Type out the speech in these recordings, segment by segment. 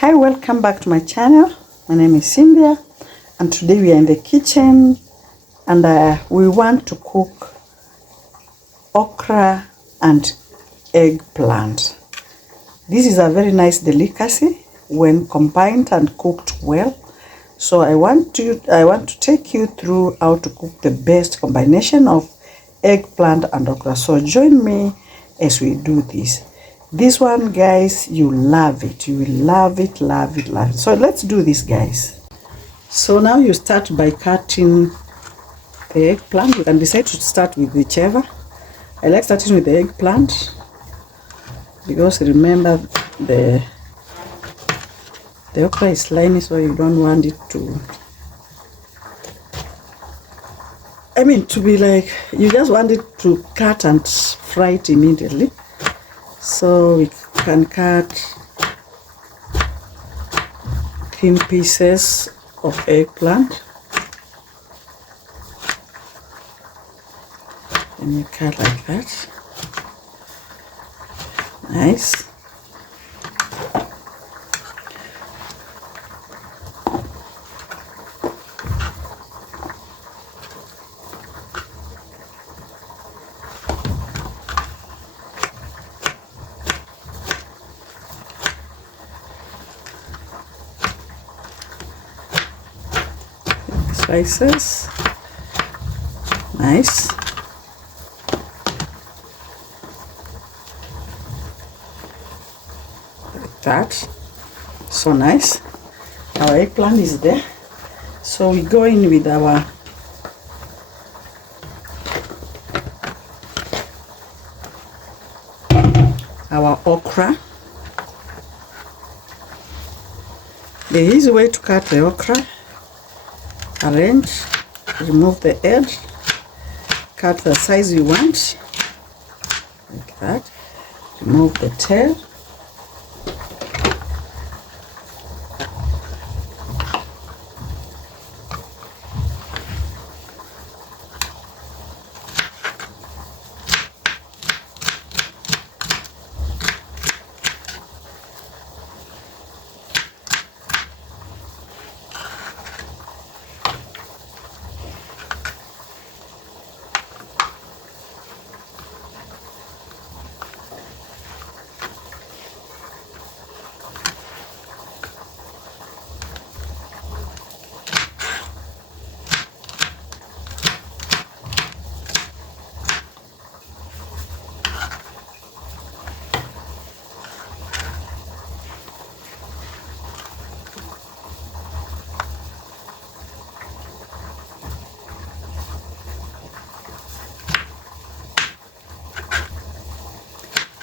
Hi, welcome back to my channel. My name is Cynthia and today we are in the kitchen and we want to cook okra and eggplant. This is a very nice delicacy when combined and cooked well. So I want to take you through how to cook the best combination of eggplant and okra. So join me as we do this. This one, guys, you love it. You will love it, love it, love it. So let's do this, guys. So now you start by cutting the eggplant. You can decide to start with whichever. I like starting with the eggplant because remember the okra is slimy, so you don't want it to, to be like, you just want it to cut and fry it immediately. So we can cut thin pieces of eggplant. And you cut like that. Nice. Slices. Nice. Like that. So nice. Our eggplant is there. So we go in with our okra. The easy way to cut the okra: arrange, remove the edge, cut the size you want, like that, remove the tail,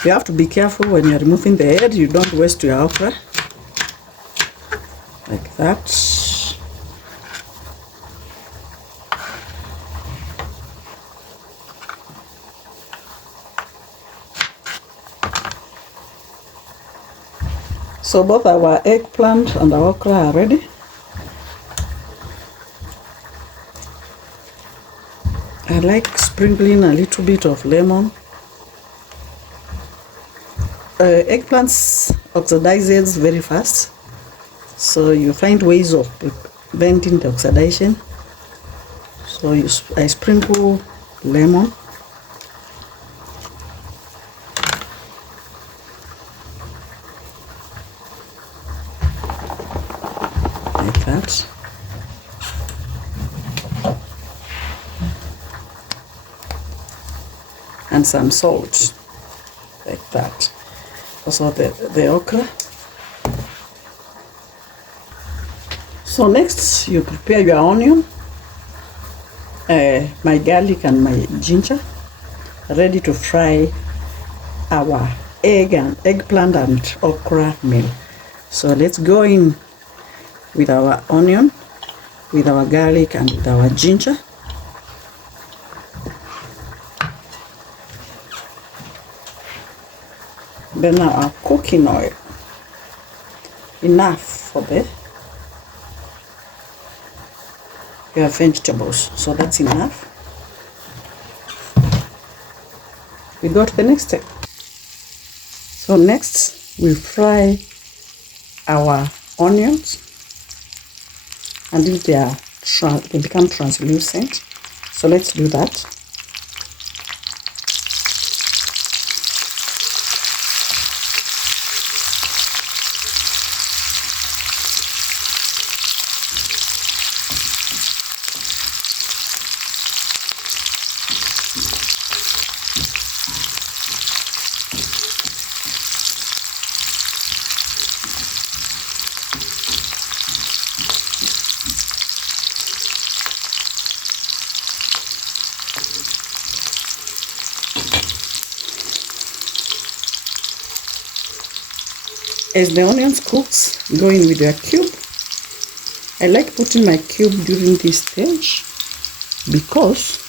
You have to be careful when you're removing the head, you don't waste your okra. Like that. So both our eggplant and our okra are ready. I like sprinkling a little bit of lemon. Eggplants oxidizes very fast, so you find ways of preventing the oxidation. So I sprinkle lemon. Like that. And some salt. Like that. Also the okra. So next you prepare your onion, my garlic and my ginger, ready to fry our eggplant and okra meal. So let's go in with our onion, with our garlic and with our ginger. Then our cooking oil, enough for your vegetables, so that's enough. We go to the next step. So next we fry our onions until they become translucent. So let's do that. As the onions cooks, go in with your cube. I like putting my cube during this stage because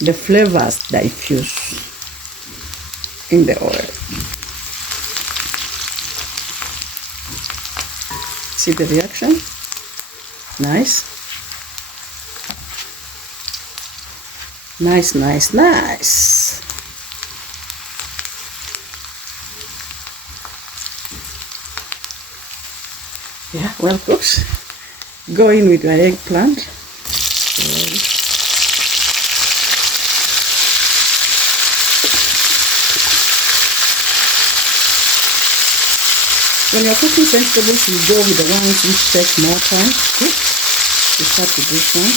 the flavors diffuse in the oil. See the reaction? Nice. Nice, nice, nice. Yeah, well cooked. Go in with your eggplant. When you're cooking vegetables, you go with the ones which take more time to cook. You start with this one.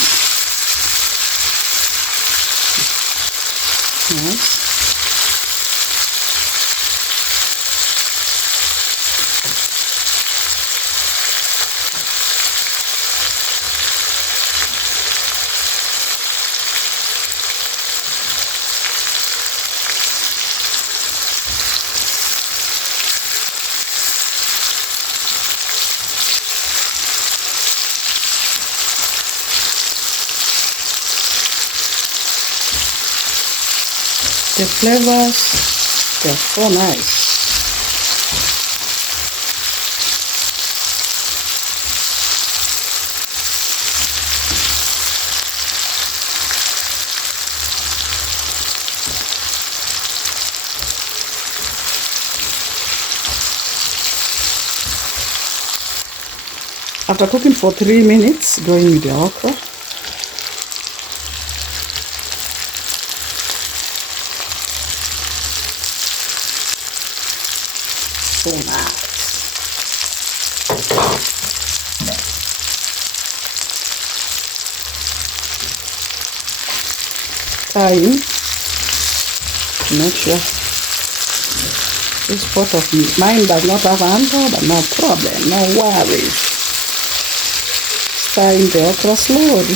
Nice. The flavors, they're so nice. After cooking for 3 minutes, go in with the okra. So nice. Time to make sure this pot of mine does not have under, but no problem, no worries. Stir in the okra slowly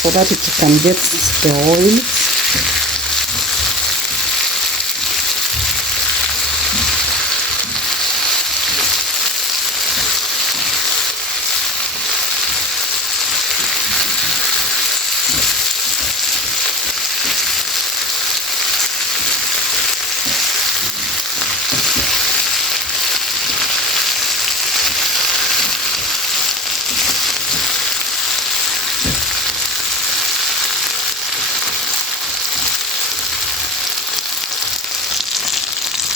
so that it can get the oil.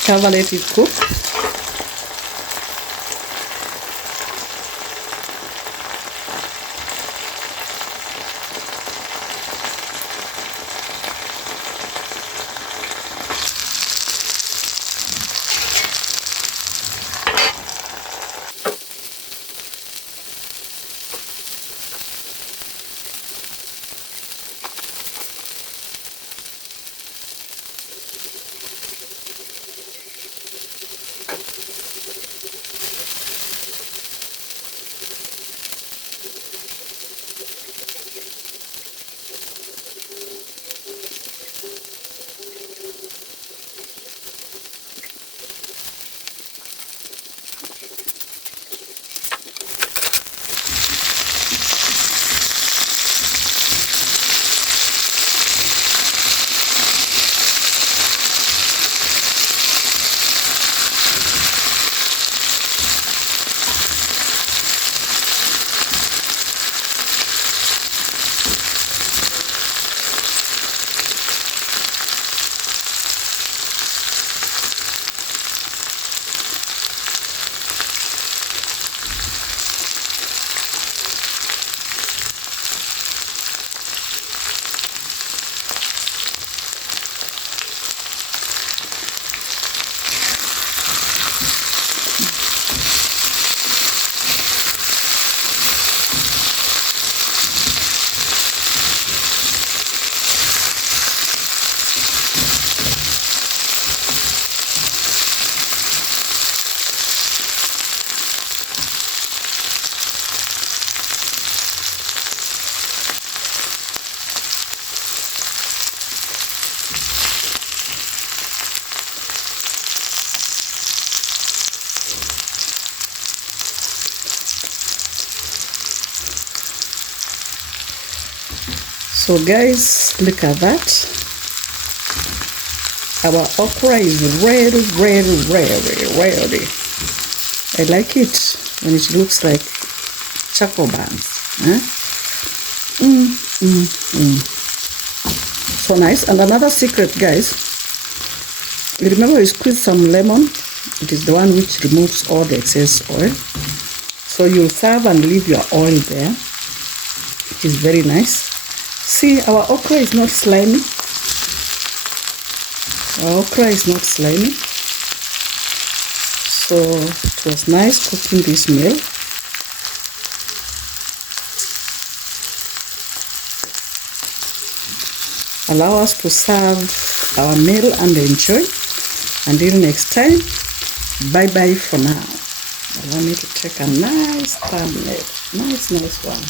Cover, let it cook. So guys, look at that. Our okra is ready. I like it when it looks like charcoal buns. So nice. And another secret, guys, you remember you squeeze some lemon. It is the one which removes all the excess oil. So you'll serve and leave your oil there. It is very nice. See, our okra is not slimy. Our okra is not slimy. So it was nice cooking this meal. Allow us to serve our meal and enjoy. Until next time, bye bye for now. Allow me to take a nice thumbnail. Nice one.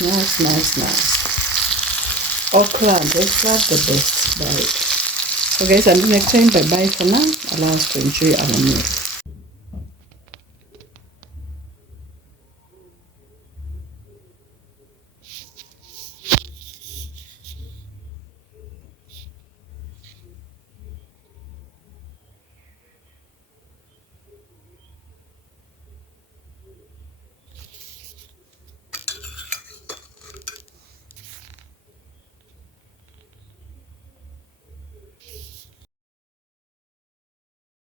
Nice. Okra and okra, the best diet. So guys, until next time, bye bye for now. Allow us to enjoy our meal.